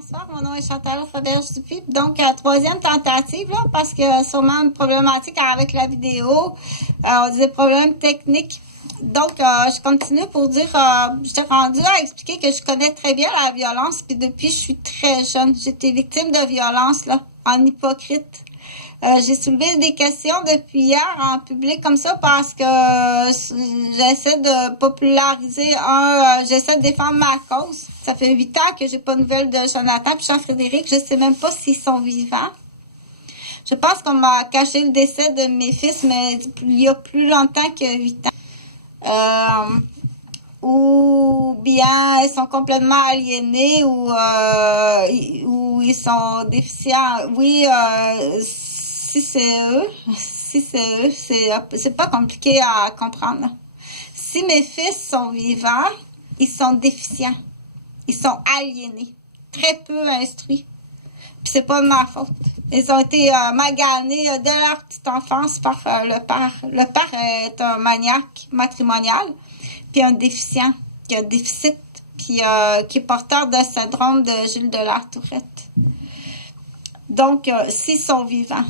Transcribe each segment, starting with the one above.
Bonsoir, mon nom est Chantal Roberge-Dupuis. Donc, troisième tentative, là, parce que sûrement une problématique avec la vidéo, des problèmes techniques. Donc, je continue pour dire, j'étais rendue à expliquer que je connais très bien la violence, puis depuis je suis très jeune, j'étais victime de violence, là, en hypocrite. J'ai soulevé des questions depuis hier en public comme ça parce que j'essaie de populariser j'essaie de défendre ma cause. Ça fait 8 ans que j'ai pas de nouvelles de Jonathan et Jean-Frédéric. Je sais même pas s'ils sont vivants. Je pense qu'on m'a caché le décès de mes fils, mais il y a plus longtemps que 8 ans. Ou bien ils sont complètement aliénés ou ils sont déficients. Oui, si c'est eux, c'est pas compliqué à comprendre. Si mes fils sont vivants, ils sont déficients. Ils sont aliénés, très peu instruits. Puis c'est pas de ma faute. Ils ont été maganés dès leur petite enfance par le père. Le père est un maniaque matrimonial, puis un déficient, qui a un déficit, puis qui est porteur de syndrome de Gilles de la Tourette. Donc, s'ils sont vivants.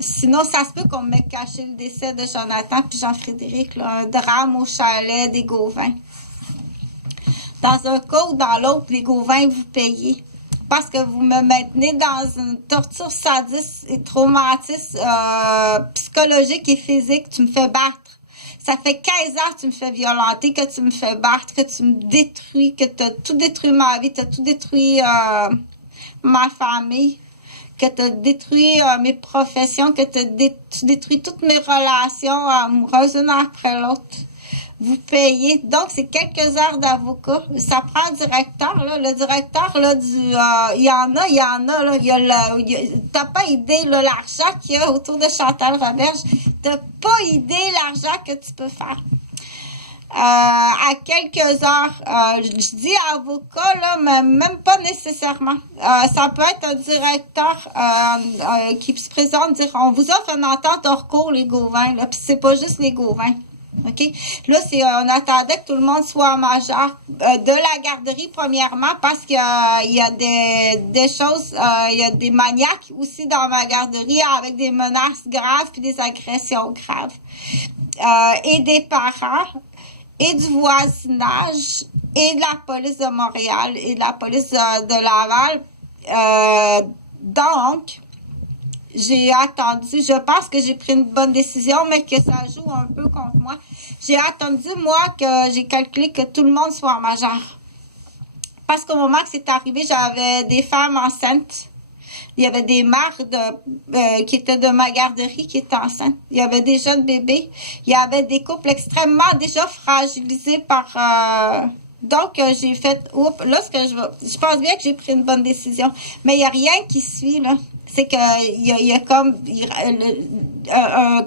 Sinon, ça se peut qu'on m'ait caché le décès de Jonathan puis Jean-Frédéric, là, un drame au chalet des Gauvin. Dans un cas ou dans l'autre, les Gauvin, vous payez. Parce que vous me maintenez dans une torture sadiste et traumatisme psychologique et physique. Tu me fais battre. Ça fait 15 ans que tu me fais violenter, que tu me fais battre, que tu me détruis, que tu as tout détruit ma vie, tu as tout détruit ma famille, que tu as détruit mes professions, que tu détruis toutes mes relations amoureuses, une après l'autre. Vous payez. Donc, c'est quelques heures d'avocat. Ça prend un directeur, là. Le directeur, là, il y en a, là. T'as pas idée, là, l'argent qu'il y a autour de Chantal Roberge. T'as pas idée l'argent que tu peux faire. À quelques heures, je dis avocat, là, mais même pas nécessairement. Ça peut être un directeur qui se présente dire on vous offre une entente hors cours, les Gauvin, là, puis c'est pas juste les Gauvin. OK? Là, on attendait que tout le monde soit majeur de la garderie, premièrement, parce qu'il y a des choses, il y a des maniaques aussi dans ma garderie avec des menaces graves puis des agressions graves. Et des parents, et du voisinage, et de la police de Montréal, et de la police de Laval. Donc, j'ai attendu, je pense que j'ai pris une bonne décision, mais que ça joue un peu contre moi. J'ai attendu, moi, que j'ai calculé que tout le monde soit majeur. Parce qu'au moment que c'est arrivé, j'avais des femmes enceintes. Il y avait des mères qui étaient de ma garderie qui étaient enceintes. Il y avait des jeunes bébés. Il y avait des couples extrêmement déjà fragilisés par... Donc, j'ai fait... Oups, là, je pense bien que j'ai pris une bonne décision. Mais il n'y a rien qui suit, là. C'est que il y a comme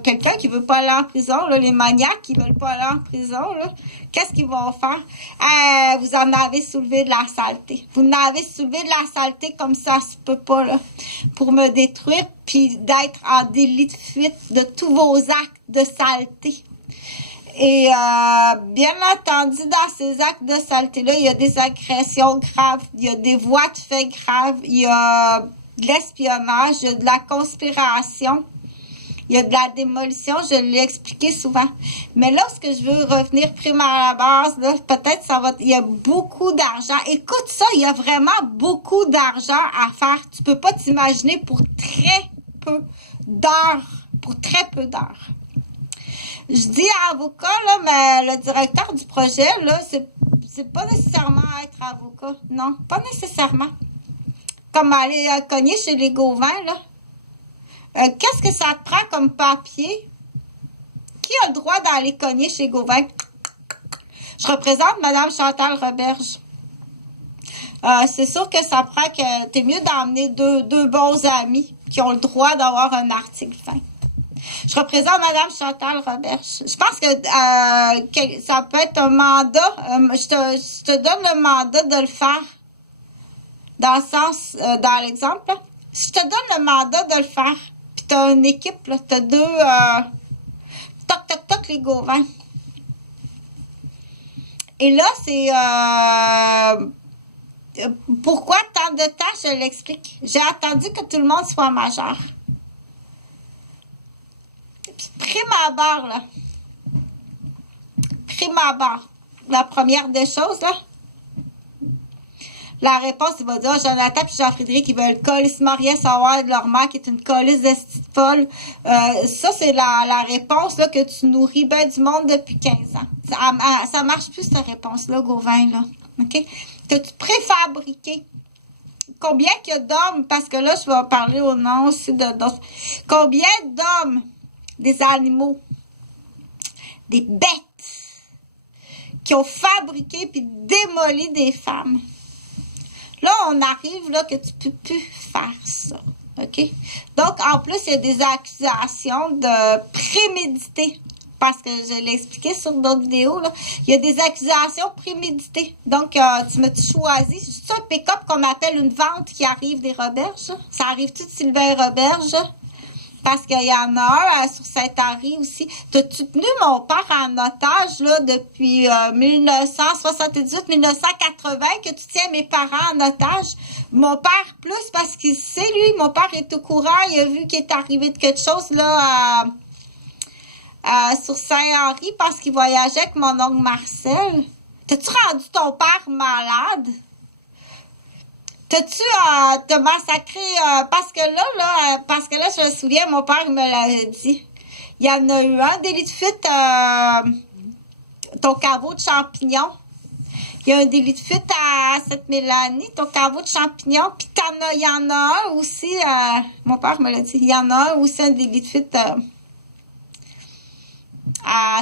quelqu'un qui veut pas aller en prison, là, les maniaques qui veulent pas aller en prison, là. Qu'est-ce qu'ils vont faire? Vous en avez soulevé de la saleté. Vous en avez soulevé de la saleté comme ça se peut pas, là. Pour me détruire puis d'être en délit de fuite de tous vos actes de saleté. Et bien entendu, dans ces actes de saleté-là, il y a des agressions graves, il y a des voies de fait graves, il y a de l'espionnage, il y a de la conspiration, il y a de la démolition, je l'ai expliqué souvent. Mais là, ce que je veux revenir prime à la base, là, peut-être il y a beaucoup d'argent. Écoute ça, il y a vraiment beaucoup d'argent à faire. Tu peux pas t'imaginer pour très peu d'heures. Je dis avocat, là, mais le directeur du projet, là, c'est pas nécessairement être avocat. Non, pas nécessairement. Comme aller cogner chez les Gauvin, là. Qu'est-ce que ça te prend comme papier? Qui a le droit d'aller cogner chez Gauvin? Je représente Madame Chantal Roberge. C'est sûr que ça prend que t'es mieux d'emmener deux bons amis qui ont le droit d'avoir un article fin. Je représente Madame Chantal Roberge. Je pense que ça peut être un mandat. Je te donne le mandat de le faire. Dans le sens, dans l'exemple, là, je te donne le mandat de le faire, puis t'as une équipe, là, t'as deux, toc, les Gauvin. Et là, Pourquoi tant de temps? Je l'explique. J'ai attendu que tout le monde soit majeur. Puis, prime abord, là. Prime abord. La première des choses, là. La réponse, il va dire, oh, Jonathan et Jean-Frédéric, ils veulent colissement rien savoir de leur mère qui est une colisse de petite folle. Ça, c'est la réponse là, que tu nourris ben du monde depuis 15 ans. Ça marche plus, cette réponse-là, Gauvin, là. OK? T'as-tu préfabriqué? Combien qu'il y a d'hommes, parce que là, je vais parler au nom aussi d'autres. Combien d'hommes, des animaux, des bêtes, qui ont fabriqué puis démoli des femmes? Là, on arrive là que tu peux plus faire ça. OK? Donc, en plus, il y a des accusations de prémédité. Parce que je l'ai expliqué sur d'autres vidéos, là. Il y a des accusations préméditées. Donc, tu m'as-tu choisi? C'est ça un pick-up qu'on appelle une vente qui arrive des Roberges? Ça arrive-tu de Sylvain Roberge? Parce qu'il y en a un sur Saint-Henri aussi. T'as-tu tenu mon père en otage là, depuis 1978-1980 que tu tiens mes parents en otage? Mon père plus parce qu'il sait, lui, mon père est au courant. Il a vu qu'il est arrivé de quelque chose là sur Saint-Henri parce qu'il voyageait avec mon oncle Marcel. T'as-tu rendu ton père malade? T'as-tu te massacré parce que là, je me souviens, mon père me l'avait dit. Il y en a eu un délit de fuite, ton caveau de champignons. Il y a un délit de fuite à Sainte-Mélanie, ton caveau de champignons. Puis il y en a un aussi, mon père me l'a dit, il y en a un aussi, un délit de fuite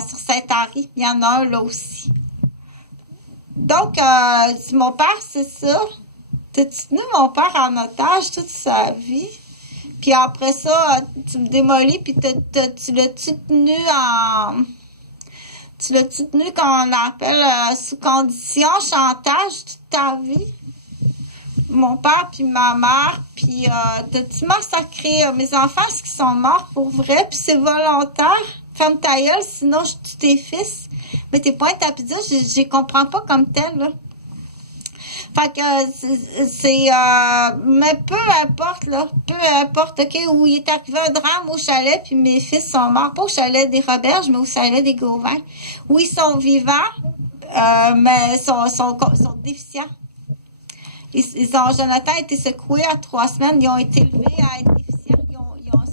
sur Saint-Henri. Il y en a un là aussi. Donc, mon père, c'est ça. T'as-tu tenu mon père en otage toute sa vie? Puis après ça, tu me démolis, puis tu l'as-tu tenu en... Tu l'as-tu tenu, qu'on appelle, sous condition, chantage toute ta vie? Mon père, puis ma mère, puis t'as-tu massacré mes enfants, est-ce qu'ils sont morts pour vrai? Puis c'est volontaire? Ferme ta gueule, sinon je tue tes fils. Mais t'es pas un tapis, je comprends pas comme tel, là. Fait que mais peu importe, là, peu importe, OK, où il est arrivé un drame au chalet, puis mes fils sont morts, pas au chalet des Roberges, mais au chalet des Gauvin, où ils sont vivants, mais sont déficients. Jonathan a été secoué à 3 semaines, ils ont été élevés à être déficients,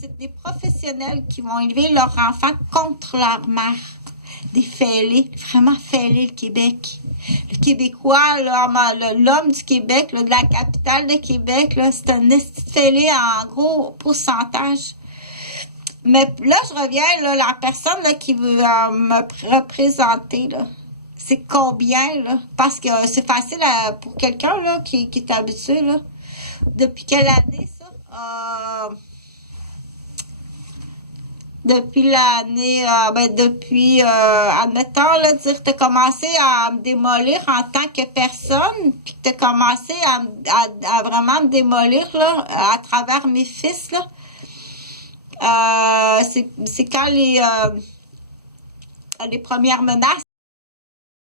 c'est des professionnels qui vont élever leurs enfants contre leur mère. Des fêlés, vraiment fêlés, le Québec. Le Québécois, l'homme du Québec, là, de la capitale de Québec, là, c'est un esti de fêlé en gros pourcentage. Mais là, je reviens, là, la personne là, qui veut me représenter, là, c'est combien, là? Parce que c'est facile pour quelqu'un là, qui est habitué, là. Depuis quelle année, ça? Depuis l'année, admettons, là, dire, t'as commencé à me démolir en tant que personne, puis t'as commencé à vraiment me démolir, là, à travers mes fils, là. C'est quand les premières menaces